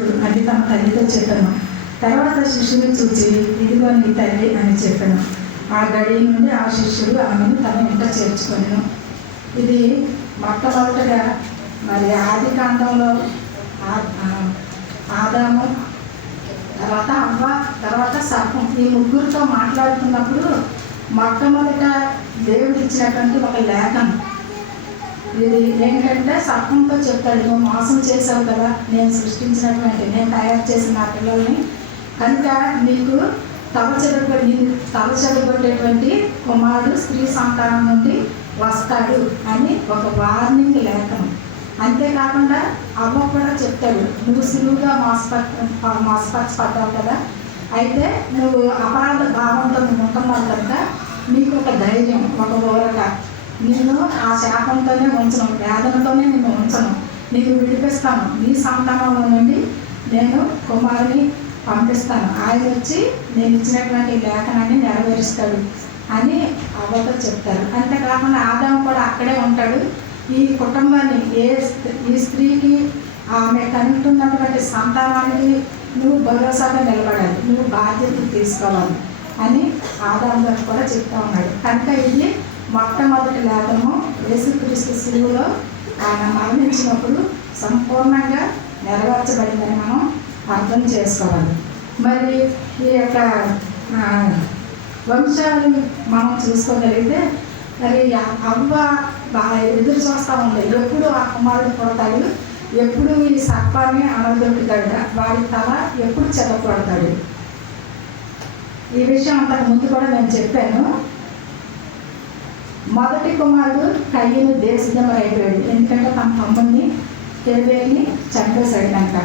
ఉన్నట్లు అది తమ తల్లితో చెప్పాను. తర్వాత శిష్యుని చూచి ఇదిగో నీ తల్లి అని చెప్పాను. ఆ గడి నుండి ఆ శిష్యుడు ఆమెను తన ఇంట చేర్చుకొనెను. ఇది మొట్టమొదటిగా మరి ఆది కాండంలో ఆదాము, తర్వాత అవ్వ, తర్వాత సర్పం, ఈ ముగ్గురితో మాట్లాడుతున్నప్పుడు మొట్టమొదట దేవుడు ఇచ్చినటువంటి ఒక లేఖనం ఇది ఏంటంటే సర్పంతో చెప్తాడు, నువ్వు మోసం చేసావు కదా, నేను సృష్టించినటువంటి, నేను తయారు చేసిన నా పిల్లల్ని, కనుక నీకు తలచెడగొట్టేటువంటి కుమారుడు స్త్రీ సంతానం నుండి వస్తాడు అని ఒక వార్నింగ్ లేఖనం. అంతేకాకుండా అవ్వ కూడా చెప్తాడు, నువ్వు సులువుగా మోసపరచబడ్డావు కదా, అయితే నువ్వు అపరాధ భావంతో నువ్వు ఉంటున్నావు కనుక నీకు ఒక ధైర్యం, ఒక ఊరక, నేను ఆ శాపంతోనే ఉంచను, వేదనతోనే నిన్ను ఉంచను, నీకు విడిపిస్తాను, నీ సంతానంలో నుండి నేను కుమారుని పంపిస్తాను, ఆయన వచ్చి నేను ఇచ్చినటువంటి లేఖనాన్ని నెరవేరుస్తాడు అని అవ్వతో చెప్తారు. అంతేకాకుండా ఆదాము కూడా అక్కడే ఉంటాడు. ఈ కుటుంబాన్ని ఈ స్త్రీకి ఆమె కంటున్నటువంటి సంతానానికి నువ్వు భరోసాగా నిలబడాలి, నువ్వు బాధ్యత తీసుకోవాలి అని ఆదాము గారు కూడా చెప్తా ఉన్నాడు. కనుక ఇది మొట్టమొదటి లేఖనము యేసుక్రీస్తు శిలువలో ఆయన మరణించినప్పుడు సంపూర్ణంగా నెరవేర్చబడిందని మనం అర్థం చేసుకోవాలి. మరి ఈ యొక్క వంశాలు మనం చూసుకోగలిగితే మరి అవ్వ బాగా ఎదురు చూస్తూ ఉంది, ఎప్పుడు ఆ కుమారుడు పుడతాడు, ఎప్పుడు ఈ సర్పాన్ని అనదొక్కుతాడు, వాడి తల ఎప్పుడు చెదపడతాడు. ఈ విషయం అంతకు ముందు కూడా నేను చెప్పాను. మొదటి కుమారుడు కయ్యను దేశదమర అయిపోయాడు, ఎందుకంటే తన తమ్ముడిని హేబేలుని చంపేశాడు కనుక.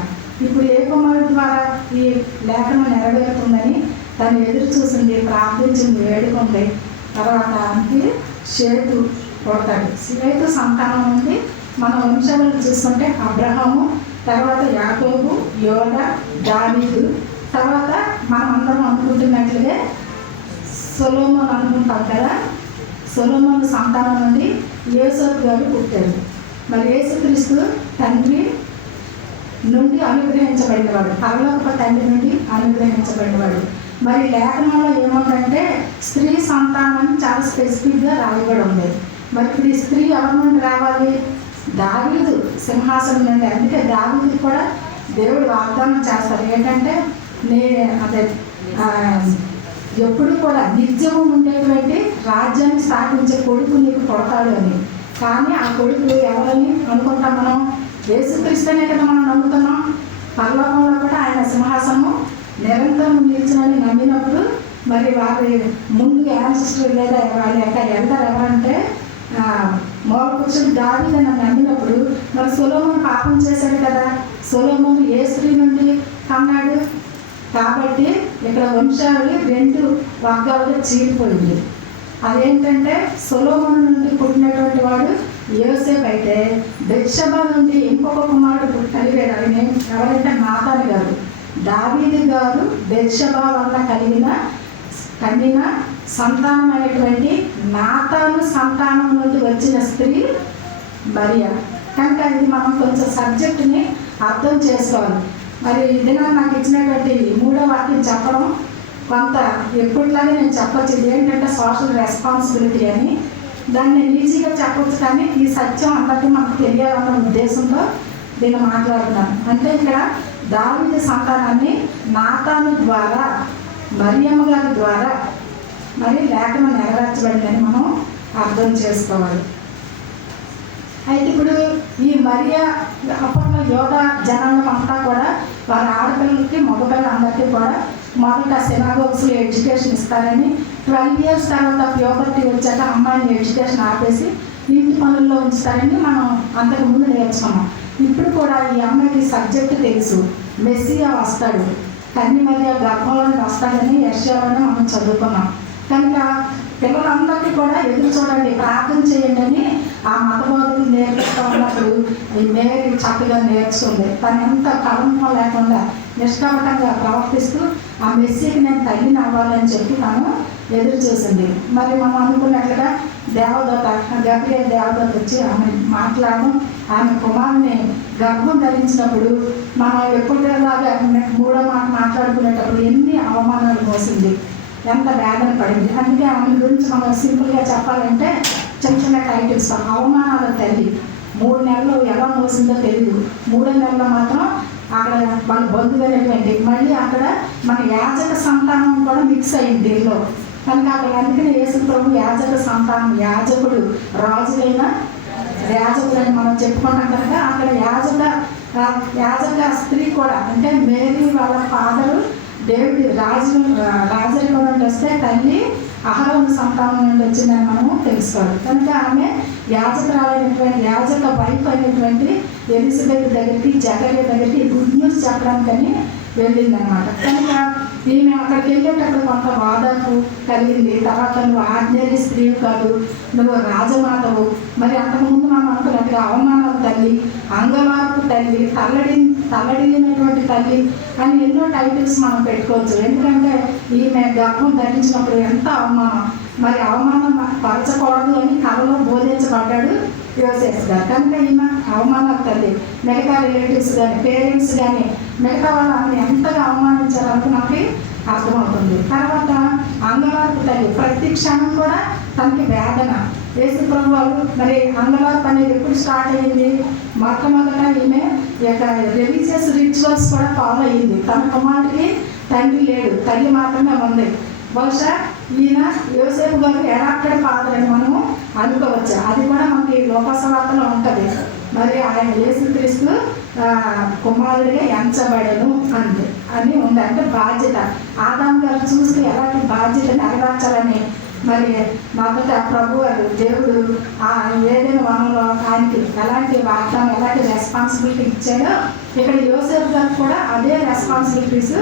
ఇప్పుడు ఏ కుమారుడు ద్వారా ఈ లేఖనం నెరవేరుతుందని తను ఎదురు చూసింది, ప్రార్థించింది, వేడుకుంది. తర్వాత అంతే షేతు పుడతాడు. షేతు సంతానం నుండి మన వంశాలను చూసుకుంటే అబ్రహాము, తర్వాత యాకోబు, యోదా, దావీదు, తర్వాత మనం అందరం అనుకుంటున్నట్లుగా సొలొమోను అనుకుంటాం కదా, సొలొమోను సంతానం నుండి యోసేపు గారు పుట్టాడు. మరి యేసుక్రీస్తు తండ్రి నుండి అనుగ్రహించబడినవాడు, పరలోక తండ్రి నుండి అనుగ్రహించబడినవాడు. మరి లేఖనంలో ఏముందంటే స్త్రీ సంతానం చాలా స్పెసిఫిక్గా రాయబడి ఉంది. మరి ఇప్పుడు ఈ స్త్రీ ఎవరి నుండి రావాలి? దావీదు సింహాసనం నుండి. అందుకే దావీదు కూడా దేవుడు వాగ్దానం చేస్తారు ఏంటంటే అదే ఎప్పుడు కూడా నిత్యము ఉండేటువంటి రాజ్యాన్ని స్థాపించే కొడుకు నీకు పుడతాడు అని. కానీ ఆ కొడుకు ఎవరని అనుకుంటాం మనం? యేసుక్రీస్తునే కదా మనం నమ్ముతున్నాం. పరలోకంలో కూడా ఆయన సింహాసనము నిరంతరం నిలిచినని నమ్మినప్పుడు మరి వారి ముందు యాన్సిస్టర్ లేదా వాళ్ళ యొక్క ఎల్డర్ ఎవరంటే మోపురుషుడు దావీదు అని నమ్మినప్పుడు మరి సొలొమోను పాపం చేశాడు కదా, సొలొమోను ఏ స్త్రీ నుండి కన్నాడు? కాబట్టి ఇక్కడ వంశావళి 2 వర్గాలుగా చీలిపోయింది. అదేంటంటే సొలొమోను నుండి పుట్టినటువంటి వాడు యోసేపు అయితే బెత్షెబా నుండి ఇంకొక కుమారుడు కలిగాడు. అది ఎవరంటే నాతాను గారు. దావీదు గారు బెత్షెబా వల్ల కన్నిన సంతానమైనటువంటి నాతాను సంతానం నుండి వచ్చిన స్త్రీ మరియా. కనుక ఇది మనం కొంచెం సబ్జెక్టుని అర్థం చేసుకోవాలి. మరి ఇది నాకు ఇచ్చినటువంటి 3వ వాక్యం చెప్పడం కొంత ఎప్పటిలాగే నేను చెప్పచ్చు. ఇది ఏంటంటే సోషల్ రెస్పాన్సిబిలిటీ అని. దాన్ని నేను ఈజీగా చెప్పొచ్చు, కానీ ఈ సత్యం అందరికీ మనకు తెలియాలన్న ఉద్దేశంతో దీన్ని మాట్లాడుతున్నాను. అంటే ఇక్కడ దావీదు సంతానాన్ని నాతాను ద్వారా, మరియమ్మ గారి ద్వారా మరి లేఖనం నెరవేర్చబడిందని మనం అర్థం చేసుకోవాలి. అయితే ఇప్పుడు ఈ మరియా అప్పట్లో యోగా జనాంగం అంతా కూడా వారి ఆడపిల్లలకి మగపిల్లలందరికీ కూడా మొదట సినాగోగ్స్లో ఎడ్యుకేషన్ ఇస్తారని, 12 years తర్వాత ప్యూబర్టీ వచ్చాక అమ్మాయిని ఎడ్యుకేషన్ ఆపేసి ఇంటి పనుల్లో ఉంచుతారని మనం అంతకుముందు నేర్చుకున్నాం. ఇప్పుడు కూడా ఈ అమ్మాయికి సబ్జెక్టు తెలుసు, మెస్సియా వస్తాడు, కన్య మరియ గర్భంలోకి వస్తాడని యెషయాలోనే మనం చదువుకున్నాం. కనుక పిల్లలందరికీ కూడా ఎదురు చూడండి, ప్రార్థన చేయండి అని ఆ మతబోధకులు నేర్పిస్తూ ఉన్నప్పుడు ఈ మేరీ చక్కగా నేర్చుకుంది. తను ఎంత కలంకం లేకుండా నిష్కపటంగా ప్రవర్తిస్తూ ఆ మెస్సీకి నేను తల్లిని అవ్వాలని చెప్పి తను ఎదురు చూసింది. మరి మనం అనుకున్నట్లుగా దేవదూత గబ్రియల్ దేవదూత వచ్చి ఆమె మాట్లాడడం, ఆమె కుమారుని గర్భం ధరించినప్పుడు మనం ఎప్పటిలాగా మూడో మాట మాట్లాడుకునేటప్పుడు ఎన్ని అవమానాలు మోసింది, ఎంత వేదన పడింది. అందుకే ఆమె గురించి మనం సింపుల్గా చెప్పాలంటే చిన్న చిన్న టైటిల్స్. అవమానాల తల్లి. 3 నెలలు ఎలా మోసిందో తెలియదు. 3వ నెలలో మాత్రం అక్కడ మన బంధువులైనటువంటి మళ్ళీ అక్కడ మన యాజక సంతానం కూడా మిక్స్ అయింది దీనిలో. కనుక అక్కడ అందుకనే యేసు ప్రభు యాజక సంతానం, యాజకుడు, రాజులైన యాజకులని మనం చెప్పుకున్నాం కనుక అక్కడ యాజక స్త్రీ కూడా, అంటే మేరీ వాళ్ళ ఫాదరు డేవిడ్ రాజరికం నుండి వస్తే తల్లి అహరోను సంతానం నుండి వచ్చిందని మనము తెలుసుకోవాలి. కనుక ఆమె యాజకురాలైనటువంటి యాజక వైఫ్ అయినటువంటి ఎలిజబెత్ దగ్గరికి, జకర్యా దగ్గరికి గుడ్ న్యూస్ చెప్పడానికని వెళ్ళిందనమాట. కనుక ఈమె అక్కడికి వెళ్ళేటప్పుడు కొంత వాదనకు కలిగింది. తర్వాత నువ్వు ఆర్డినరీ స్త్రీ కాదు, నువ్వు రాజమాతవు, మరి అంతకుముందు మనం అనుకున్నట్టుగా అవమానాల తల్లి, అంగవార్పు తల్లి, తల్లడిల్లినటువంటి తల్లి అని ఎన్నో టైటిల్స్ మనం పెట్టుకోవచ్చు. ఎందుకంటే ఈమె గర్భం ధరించినప్పుడు ఎంత అవమానం, మరి అవమానం పరచకూడదు అని కళలో బోధించబడ్డాడు యోసేఫ్ గారు. కనుక ఈమె అవమానాల తల్లి. మిగతా రిలేటివ్స్ కానీ, పేరెంట్స్ కానీ, మిగతా వాళ్ళు ఆమెను ఎంతగా అవమానించారని మనకి అర్థమవుతుంది. తర్వాత అంగవార్పు తల్లి. ప్రతి క్షణం కూడా తనకి వేదన. యేసు ప్రభు వాళ్ళు మరి అంగవార్పు అనేది ఎప్పుడు స్టార్ట్ అయ్యింది? మొట్టమొదట ఈమె యొక్క రిలీజియస్ రిచువల్స్ కూడా ఫాలో అయ్యింది. తన కుమారుడికి తండ్రి లేడు, తల్లి మాత్రమే ఉంది. బహుశా ఈయన యోసేపు గారు ఎడాప్టెడ్ ఫాదర్ అని మనము అనుకోవచ్చు. అది కూడా మనకి లోకసవార్తలో ఉంటుంది. మరి ఆయన యేసుక్రీస్తు కుమారుడిగా ఎంచబడను అని ఉంది. అంటే బాధ్యత. ఆదాము గారు చూసి ఎలాంటి బాధ్యత నెరవేర్చాలని మరి మొదట ప్రభు గారు దేవుడు ఏదైనా వనంలో ఆయనకి ఎలాంటి వాగ్దానం, ఎలాంటి రెస్పాన్సిబిలిటీ ఇచ్చాడో ఇక్కడ యోసేపు గారు కూడా అదే రెస్పాన్సిబిలిటీస్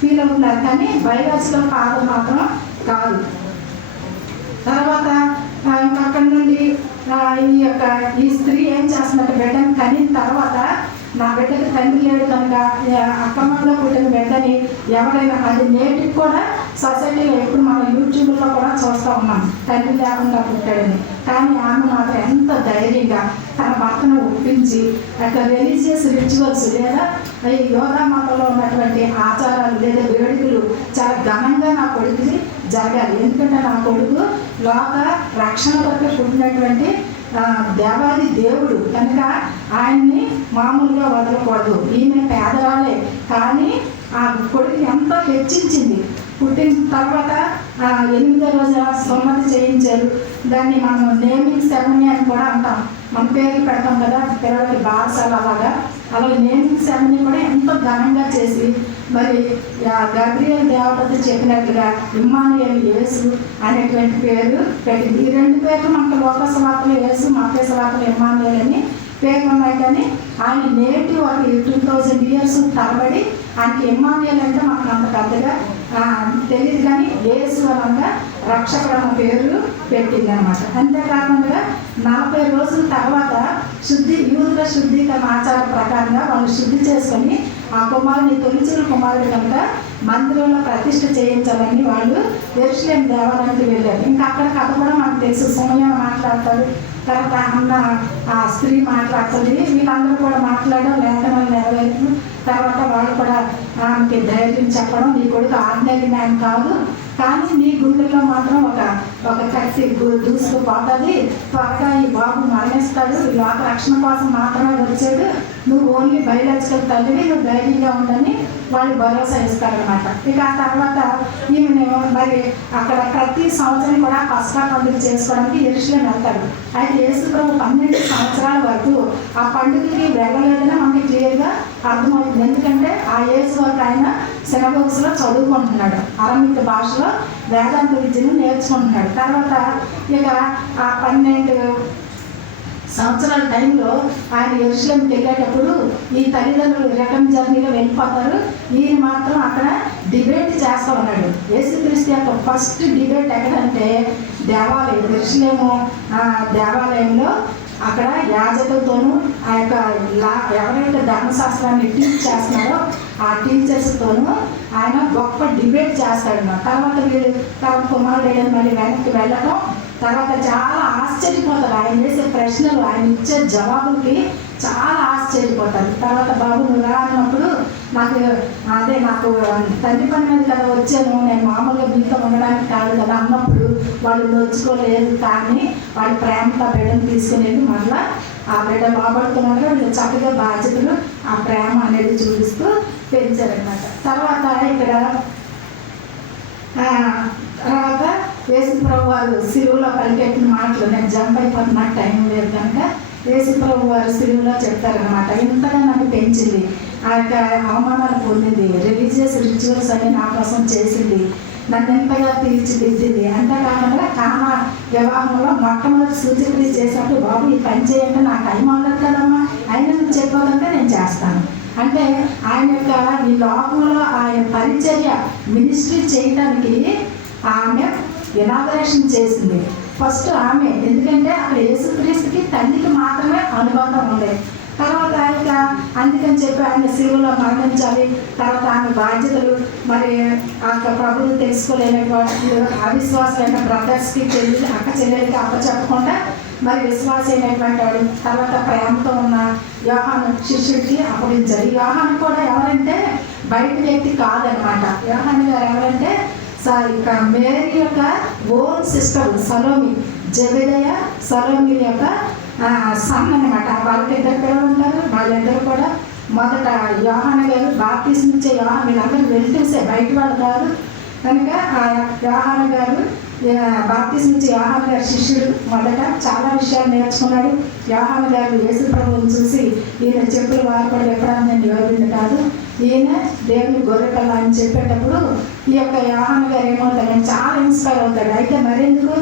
ఫీల్ అవుతున్నారు. కానీ బయోలాజికల్ ఫాదర్ మాత్రం కాదు. తర్వాత అక్కడి నుండి ఈ స్త్రీ ఏం చేస్తున్నట్టు బిడ్డని కనిన తర్వాత నా బిడ్డకి తండ్రి లేడు కనుక అక్రమంలో పుట్టిన బిడ్డని ఎవరైనా, అది నేటికి కూడా సొసైటీలో ఎప్పుడు మనం యూట్యూబ్లో కూడా చూస్తూ ఉన్నాం తండ్రి లేకుండా పుట్టాడని. కానీ ఆమె మాత్రం ఎంత ధైర్యంగా తన భర్తను ఒప్పించి అక్కడ రిలీజియస్ రిచువల్స్ లేదా ఈ యోగా మతంలో ఉన్నటువంటి ఆచారాలు లేదా వేడుకలు చాలా ఘనంగా నా కొడుకుని జరగాలి. ఎందుకంటే నా కొడుకు లోక రక్షణ కొరకు పుట్టినటువంటి దేవాది దేవుడు కనుక ఆయన్ని మామూలుగా వదలకూడదు. ఈమె పేదరాలే కానీ ఆ కొడుకుని ఎంతో హెచ్చించింది. పుట్టిన తర్వాత 8వ రోజు సున్నతి చేయించారు. దాన్ని మనం నేమింగ్ సెరమనీ అని కూడా అంటాం. మన పేర్లు పెడతాం కదా పిల్లలకి బారసాలు అలాగా నేమింగ్ సెరమనీ కూడా ఎంతో ఘనంగా చేసి మరి గబ్రియల్ దేవదూత చెప్పినట్లుగా ఇమ్మానుయేలు యేసు అనేటువంటి పేరు పెట్టింది. ఈ 2 పేర్లు మనకు లోకసవార్తలో యేసు, మత్తయి సువార్తలో ఇమ్మానుయేలు అని పేర్లు ఉన్నాయి. కానీ ఆయన నేటివ్ ఒక 2000 years తరబడి ఆయనకి ఇమ్మానుయేలు అంటే మనకు అంత పెద్దగా తెలియదు. కానీ యేసు అనగా రక్షకుడు అన్న పేరు పెట్టింది అనమాట. అంతేకాకుండా 40 రోజుల తర్వాత యూదుల శుద్ధీకరణ ఆచార ప్రకారంగా వాళ్ళు శుద్ధి చేసుకొని ఆ కుమారుని తొలిచిన కుమారుడు కనుక మందిరంలో ప్రతిష్ఠ చేయించాలని వాళ్ళు యెరూషలేము దేవాలయానికి వెళ్ళారు. ఇంకా అక్కడ కథ కూడా మనకు తెలుసు. సమయం మాట్లాడతారు, తర్వాత అన్న ఆ స్త్రీ మాట్లాడుతుంది. వీళ్ళందరూ కూడా మాట్లాడడం, లేఖనాలు నెరవేర్చడం, తర్వాత వాళ్ళు కూడా ఆమెకి ధైర్యం చెప్పడం, నీ కొడుకు ఆర్డినరీ మ్యాన్ కాదు, కానీ నీ గుండెల్లో మాత్రం ఒక కత్తి దూసుకుపోతుంది, త్వరగా ఈ బాబు మరణిస్తాడు, ఈ లోక రక్షణ కోసం మాత్రమే వచ్చాడు, నువ్వు ఓన్లీ బయోలాజికల్ తల్లిని, నువ్వు ధైర్యంగా ఉండని వాళ్ళు భరోసా ఇస్తారనమాట. ఇక ఆ తర్వాత ఈమెను మరి అక్కడ ప్రతి సంవత్సరం కూడా పస్కా పండుగ చేసుకోవడానికి యెరూషలేము వెళ్తాడు. అయితే యేసు ప్రభు 12 సంవత్సరాల వరకు ఆ పండుగకి వెళ్ళలేదని మనకి క్లియర్గా అర్థమవుతుంది. ఎందుకంటే ఆ యేసు వరకు ఆయన సినగోగ్స్లో చదువుకుంటున్నాడు, అరమిక్ భాషలో వేదాంత విద్యను నేర్చుకుంటున్నాడు. తర్వాత ఇక ఆ 12 సంవత్సరాల టైంలో ఆయన యెరూషలేముకి వెళ్ళేటప్పుడు ఈ తల్లిదండ్రులు రిటర్న్ జర్నీలో వెళ్ళిపోతారు. ఈయన మాత్రం అక్కడ డిబేట్ చేస్తూ ఉన్నాడు. యేసుక్రీస్తు యొక్క ఫస్ట్ డిబేట్ ఎక్కడంటే దేవాలయం, యెరూషలేము దేవాలయంలో అక్కడ యాజకులతోనూ ఆ యొక్క ఎవరైతే ధర్మశాస్త్రాన్ని టీచ్ చేస్తున్నారో ఆ టీచర్స్తోనూ ఆయన గొప్ప డిబేట్ చేస్తాడు. తర్వాత వీళ్ళు కుమారుడు మళ్ళీ వెనక్కి వెళ్ళటం, తర్వాత చాలా ఆశ్చర్యపోతారు. ఆయన చేసే ప్రశ్నలు, ఆయన ఇచ్చే జవాబులకి చాలా ఆశ్చర్యపోతారు. తర్వాత బాబు నువ్వు రా అన్నప్పుడు నాకు తండ్రి పని మీద కదా వచ్చాను, నేను మామూలుగా మీతో ఉండడానికి కాదు కదా అన్నప్పుడు వాళ్ళు నోచుకోలేదు. కానీ వాళ్ళ ప్రేమతో ఆ బిడ్డను తీసుకుని మళ్ళీ ఆ బిడ్డ బాబడుతున్నారు. వీళ్ళు చక్కగా బాధ్యతలు ఆ ప్రేమ అనేది చూపిస్తూ పెంచారనమాట. తర్వాత ఇక్కడ తర్వాత యేసుప్రభు వారు సిలువలో పలికెట్టిన మాటలు, నేను జంప్ అయిపోతున్నా టైం లేదు కనుక యేసుప్రభు వారు సిలువలో చెప్తారనమాట. ఇంతగా నన్ను పెంచింది, ఆ యొక్క అవమానాలు పొందింది, రిలీజియస్ రిచువల్స్ అని నా కోసం చేసింది, నన్ను ఎంతగా తీర్చిదిద్దింది. అంతేకాకుండా కానా వివాహంలో మొట్టమొదటి సూచక్రియ చేసినప్పుడు బాబు ఈ పని చేయండి, నాకు టైం ఉండదు కదమ్మా, అయినా నువ్వు చెప్పాలంటే నేను చేస్తాను అంటే ఆయన యొక్క ఈ లోకంలో ఆయన పరిచర్య మినిస్ట్రీ చేయడానికి ఆమె ఇనాగరేషన్ చేసింది. ఫస్ట్ ఆమె, ఎందుకంటే అక్కడ యేసుక్రీస్తుకి తండ్రికి మాత్రమే అనుబంధం ఉంది. తర్వాత ఆయన అందుకని చెప్పి ఆయన శిలువలో మరణించాలి. తర్వాత ఆమె బాధ్యతలు మరి ఆ ప్రభువులు తెలుసుకోలేనటువంటి అవిశ్వాసమైన బ్రదర్స్కి అక్క చెల్లెలకి అప్పచెప్పకుండా మరి విశ్వాసమైనటువంటి వాడు తర్వాత ప్రేమతో ఉన్న యోహాను శిష్యుడికి అప్పగించారు. ఈ యోహాను కూడా ఎవరంటే బయట వ్యక్తి కాదనమాట. యోహాను గారు ఎవరంటే ఇక మేరీ యొక్క ఓన్ సిస్టర్ సలోమి, జెబెదయ సలోమి యొక్క సన్ అనమాట. వాళ్ళకిద్దరు పిల్లలు ఉంటారు. వాళ్ళిద్దరు కూడా మొదట యోహాను గారు బాప్తిస్మం ఇచ్చే వీళ్ళందరూ వెళ్తూసే బయట వాళ్ళు కాదు కనుక ఆ యోహాను గారు బాప్తిస్మం ఇచ్చే యోహాను గారి శిష్యుడు. మొదట చాలా విషయాలు నేర్చుకున్నాడు. యోహాను గారు యేసు ప్రభువుని చూసి ఈయన చెప్పులు వారు ఎప్పుడన్నా నేను యోగింది కాదు, ఈయన దేవుని గొర్రెపిల్ల అని చెప్పేటప్పుడు ఈ యొక్క యోహాను గారు ఏమవుతాడు, నేను చాలా ఇన్స్పైర్ అవుతాడు. అయితే మరెందుకు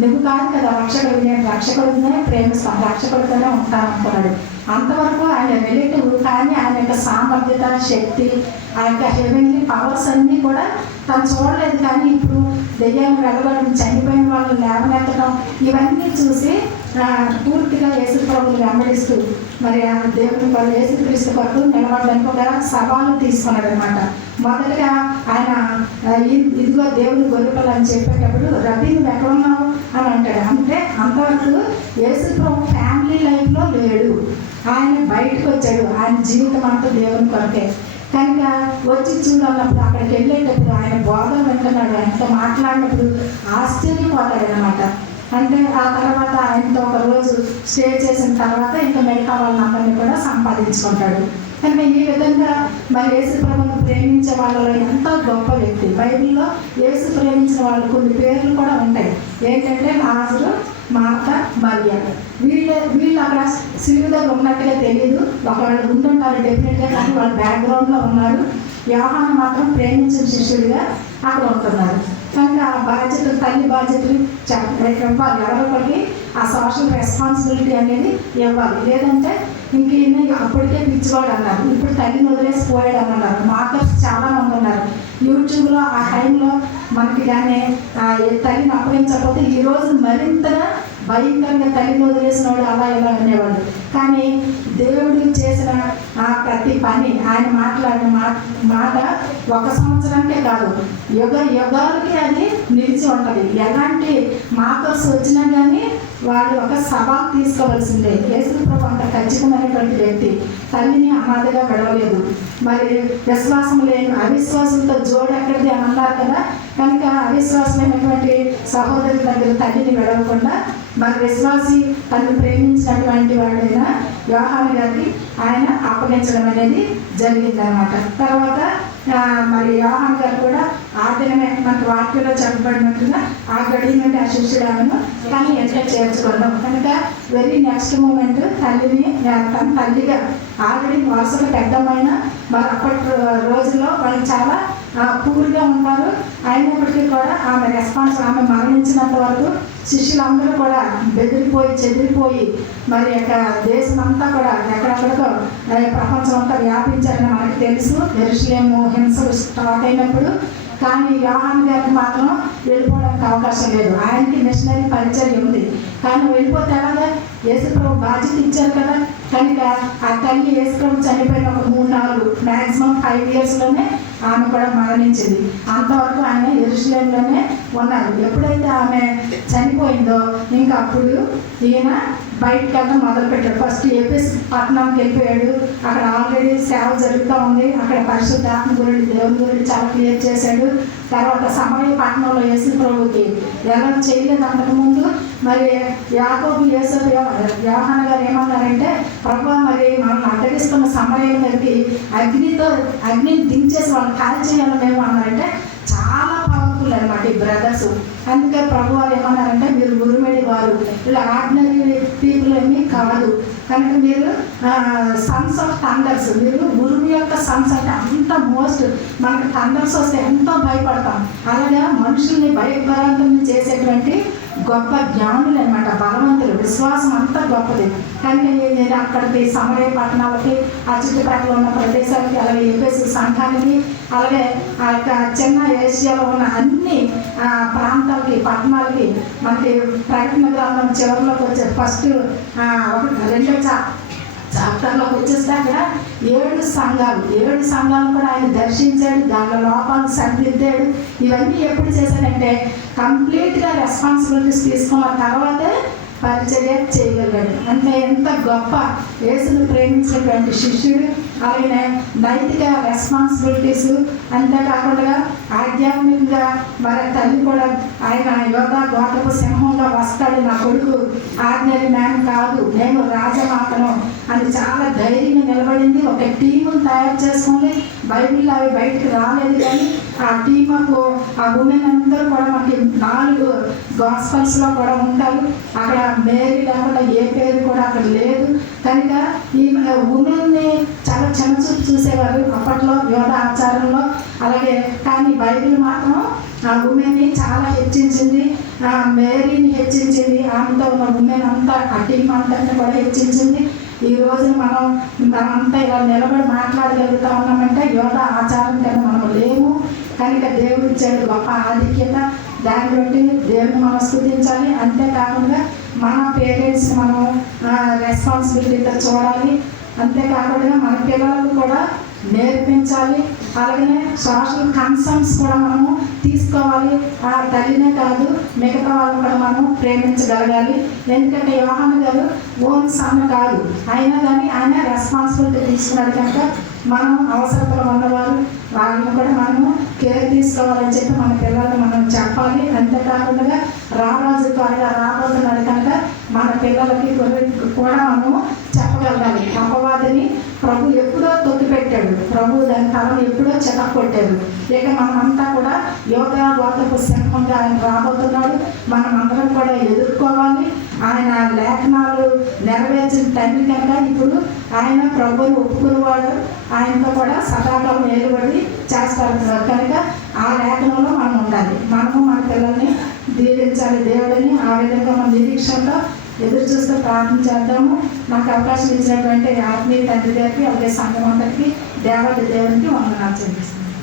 నువ్వు కాదు కదా రక్షకుడు, నేను రక్షకుడినే ప్రేమిస్తాను, రక్షకుడితోనే ఉంటాను అనుకున్నాడు. అంతవరకు ఆయన రిలేటివ్, కానీ ఆయన యొక్క సామర్థ్యత, శక్తి, ఆ యొక్క హెవెన్లీ పవర్స్ అన్నీ కూడా తను చూడలేదు. కానీ ఇప్పుడు దెయ్యాలు వెళ్ళగడం, చనిపోయిన వాళ్ళు లేవనెత్తడం, ఇవన్నీ చూసి పూర్తిగా యేసు ప్రభువుని వెంబడిస్తూ మరి ఆ దేవుని వాళ్ళు యేసుక్రీస్తు కొరకు నిలబడడానికి ఒక సవాలు తీసుకున్నాడు అనమాట. మొదటగా ఆయన ఇదిగో దేవుని గొర్రెపిల్ల అని చెప్పేటప్పుడు రబీ నువ్వు ఎక్కడ ఉన్నావు అని అంటాడు. అంటే అంతవరకు యేసు ప్రభు ఫ్యామిలీ లైఫ్లో లేడు, ఆయన బయటకు వచ్చాడు. ఆయన జీవితం అంతా దేవుని కొరకే. కనుక వచ్చి చూడాలన్నప్పుడు అక్కడికి వెళ్ళేటప్పుడు ఆయన బోధన వింటున్నాడు, ఆయనతో మాట్లాడినప్పుడు ఆశ్చర్యపోతాడు అనమాట. అంటే ఆ తర్వాత ఆయనతో ఒక రోజు స్టే చేసిన తర్వాత ఇంకా మిగతా వాళ్ళందరినీ కూడా సంపాదించుకుంటాడు. కనుక ఈ విధంగా మరి యేసు ప్రభువును ప్రేమించే వాళ్ళలో ఎంతో గొప్ప వ్యక్తి. బైబిల్లో యేసు ప్రేమించిన వాళ్ళు కొన్ని పేర్లు కూడా ఉంటాయి. ఏంటంటే లాజరు, మార్త, మరియా. వీళ్ళు అక్కడ సిలువ దగ్గర ఉన్నట్టుగా తెలియదు, ఒకవేళ ఉంటుంటారు డెఫినెట్గా, కానీ వాళ్ళ బ్యాక్గ్రౌండ్లో ఉన్నారు. యోహాను మాత్రం ప్రేమించిన శిష్యుడిగా అక్కడ ఉంటున్నారు. కనుక ఆ బాధ్యతలు, తల్లి బాధ్యతలు ఇవ్వాలి, ఎవరొకరికి ఆ సోషల్ రెస్పాన్సిబిలిటీ అనేది ఇవ్వాలి. లేదంటే ఇంక అప్పటికే పిచ్చివాడు అన్నారు, ఇప్పుడు తల్లిని వదిలేసిపోయాడు అని అన్నారు. మార్కర్స్ చాలా మంది ఉన్నారు. యూట్యూబ్లో ఆ టైంలో మనకి కానీ తల్లిని అప్పగించకపోతే ఈరోజు మరింతగా భయంకరంగా తల్లిని వదిలేసిన వాడు అలా ఇలా అనేవాడు. కానీ దేవుడు చేసిన ఆ ప్రతి పని, ఆయన మాట్లాడిన మాట ఒక సంవత్సరానికే కాదు, యుగాలకి అది నిలిచి ఉంటుంది. ఎలాంటి మార్కర్స్ వచ్చినా కానీ వాళ్ళు ఒక సవాల్ తీసుకోవాల్సిందే. యేసు ప్రభు అంత ఖచ్చితమైనటువంటి వ్యక్తి, తల్లిని అనాథగా విడవలేదు. మరి విశ్వాసం లేని అవిశ్వాసంతో జోడు ఎక్కడిది అని అన్నారు కదా. కనుక అవిశ్వాసమైనటువంటి సహోదరుల దగ్గర తల్లిని విడవకుండా మరి విశ్వాసి తను ప్రేమించినటువంటి వాడైన యోహాను గారికి ఆయన అప్పగించడం అనేది జరిగిందనమాట. తర్వాత మరి యోహాను గారు కూడా ఆ దినమే మనకు వాక్యంలో చెప్పబడినట్టుగా ఆ గడి నుండి ఆ శిష్యుడు ఆమెను కానీ ఎంటర్ చేర్చుకున్నాం. కనుక వెరీ నెక్స్ట్ మూమెంట్ తల్లిని తన తల్లిగా ఆల్రెడీ వరుసగా పెద్దమైన మరి అప్పటి రోజుల్లో వాళ్ళు చాలా పూర్గా ఉంటారు. అయినప్పటికీ కూడా ఆమె రెస్పాన్స్, ఆమె మరణించినంత వరకు శిష్యులందరూ కూడా బెదిరిపోయి చెదిరిపోయి మరి యొక్క దేశం అంతా కూడా ఎక్కడెక్కడికో ప్రపంచం అంతా వ్యాపించారని మనకి తెలుసు. యెరూషలేము హింసలు స్టార్ట్ అయినప్పుడు. కానీ యోహాను గారికి మాత్రం వెళ్ళిపోవడానికి అవకాశం లేదు. ఆయనకి మిషనరీ పరిచయం ఉంది, కానీ వెళ్ళిపోతే ఎలాగా యేసుప్రభు బాధ్యత ఇచ్చారు కదా. కనుక ఆ తల్లి యేసుప్రభు చనిపోయిన ఒక 3-4 మ్యాక్సిమం 5 ఇయర్స్లోనే ఆమె కూడా మరణించింది. అంతవరకు ఆయన యెరూషలేములోనే ఉన్నారు. ఎప్పుడైతే ఆమె చనిపోయిందో ఇంకా అప్పుడు ఈయన బయటకు వెళ్ళడం మొదలుపెట్టాడు. ఫస్ట్ ఎఫెసు పట్టణానికి వెళ్ళిపోయాడు. అక్కడ ఆల్రెడీ సేవ జరుగుతూ ఉంది. అక్కడ పరిశుద్ధాత్మ గురించి దేవుని గురించి చాలా క్లియర్ చేశాడు. తర్వాత సమరయ పట్టణంలో యేసు ప్రభుకి ఎలా చేయలేదు అంతకుముందు. మరి యాకోబు యేసపు యోహాను గారు ఏమన్నారంటే, ప్రభు మరి మనల్ని అడ్డగిస్తున్న సమరయం మీదకి అగ్నిని దించేసి వాళ్ళు కాల్ చేయాలి మేము అన్నారంటే చాలా పవర్ఫుల్ అనమాట ఈ బ్రదర్స్. అందుకే ప్రభు వారు ఏమన్నారంటే, మీరు ఉరిమెడి వారు, ఇలా ఆర్డినరీ పీపుల్ ఏమీ కాదు. కనుక మీరు సన్స్ ఆఫ్ థండర్స్, మీరు ఉరుము యొక్క సన్స్ అంటే అంత మోస్ట్ మనకు థండర్స్ వస్తే ఎంతో భయపడతాం. అలాగే మనుషుల్ని భయభ్రాంతం చేసేటువంటి గొప్ప జ్ఞానులు అనమాట, బలవంతులు. విశ్వాసం అంతా గొప్పది. కానీ నేను అక్కడికి సమరయ పట్టణాలకి, ఆ చుట్టుపక్కల ఉన్న ప్రదేశాలకి, అలాగే ఎఫెసు సంఘానికి, అలాగే ఆ యొక్క చిన్న ఏషియాలో ఉన్న అన్ని ప్రాంతాలకి, పట్టణాలకి మనకి ప్రకటన గ్రంథం చివరిలోకి వచ్చే ఫస్ట్ 2వ చాప్టర్లోకి వచ్చేస్తే అక్కడ 7 సంఘాలు కూడా ఆయన దర్శించాడు. దానిలో లోపాలను సరిదిద్దాడు. ఇవన్నీ ఎప్పుడు చేశాడంటే కంప్లీట్గా రెస్పాన్సిబిలిటీస్ తీసుకున్న తర్వాతే పరిచర్య చేయగలిగాడు. అంటే ఎంత గొప్ప యేసును ప్రేమించినటువంటి శిష్యుడు. అలాగే నైతిక రెస్పాన్సిబిలిటీస్, అంతేకాకుండా ఆధ్యాత్మికంగా మరి తల్లి కూడా ఆయన యోధా గోత్రపు సింహంగా వస్తాడు, నా కొడుకు ఆర్డినరీ మ్యాన్ కాదు, నేను రాజమాతను అని చాలా ధైర్యంగా నిలబడింది. ఒక టీమును తయారు చేసుకుంది. బైబిల్ అవి బయటకు రాలేదు, కానీ ఆ టీముకు ఆ ఉమెన్ అందరూ కూడా మనకి 4 గాస్పల్స్లో కూడా ఉంటారు. అక్కడ మేరీ లేకుండా ఏ పేరు కూడా అక్కడ లేదు. కనుక ఈ ఉమెన్ని చాలా చిన్నచూపు చూసేవారు అప్పట్లో యోధ ఆచారంలో. అలాగే కానీ బైబిల్ మాత్రం ఆ ఉమెన్ని చాలా హెచ్చించింది, మేరీని హెచ్చించింది, ఆమెతో ఉన్న ఉమెన్ అంతా ఆ టీం అంతా కూడా హెచ్చించింది. ఈ రోజు మనమంతా ఇలా నిలబడి మాట్లాడగలుగుతా ఉన్నామంటే యోధ ఆచారం కింద మనం లేము. కనుక దేవుడు ఇచ్చాడు గొప్ప ఆధిక్యత. దాన్ని బట్టి దేవుని మనం స్తుతించాలి. అంతేకాకుండా మన పేరెంట్స్ని మనం రెస్పాన్సిబిలిటీతో చూడాలి. అంతేకాకుండా మన పిల్లలకు కూడా నేర్పించాలి. అలాగనే సోషల్ కన్సర్న్స్ కూడా మనము తీసుకోవాలి. ఆ తల్లినే కాదు మిగతా వాళ్ళు కూడా మనం ప్రేమించగలగాలి. ఎందుకంటే యోహాను గారు ఓన్ సన్ కాదు, అయినా కానీ ఆయన రెస్పాన్సిబిలిటీ తీసుకున్నాడు. కనుక మనం అవసరతలు ఉన్నవారు వాళ్ళని కూడా మనము కేర్ తీసుకోవాలని చెప్పి మన పిల్లల్ని మనం చెప్పాలి. అంతేకాకుండా రారాజు త్వరగా రాబోతున్నాడు కనుక మన పిల్లలకి కూడా మనము చెప్పగలగాలి. అపవాదిని ప్రభు ఎప్పుడో తొక్కిపెట్టాడు, ప్రభు దాని తలను ఎప్పుడో చెతక్కొట్టాడు. ఇక మనమంతా కూడా యోగా గోత్రపు సింహంగా ఆయన రాబోతున్నాడు. మనం అందరం కూడా ఎదుర్కోవాలి. ఆయన లేఖనాలు నెరవేర్చిన తండ్రి కనుక ఇప్పుడు ఆయన ప్రభువుని ఒప్పుకునేవాడు, ఆయనతో కూడా సదాకాలం ఏలుబడి చేస్తారు. కనుక ఆ లేఖనంలో మనం ఉండాలి. మనము మన పిల్లల్ని దీవించాలి దేవుడిని. ఆ విధంగా మన నిరీక్షణలో ఎదురు చూస్తూ ప్రార్థన చేద్దాము. నాకు అవకాశం ఇచ్చినటువంటి ఆత్మీయ తండ్రి గారికి, అలాగే సంఘం అందరికీ, దేవునికి వందనాలు చెల్లిస్తున్నాను.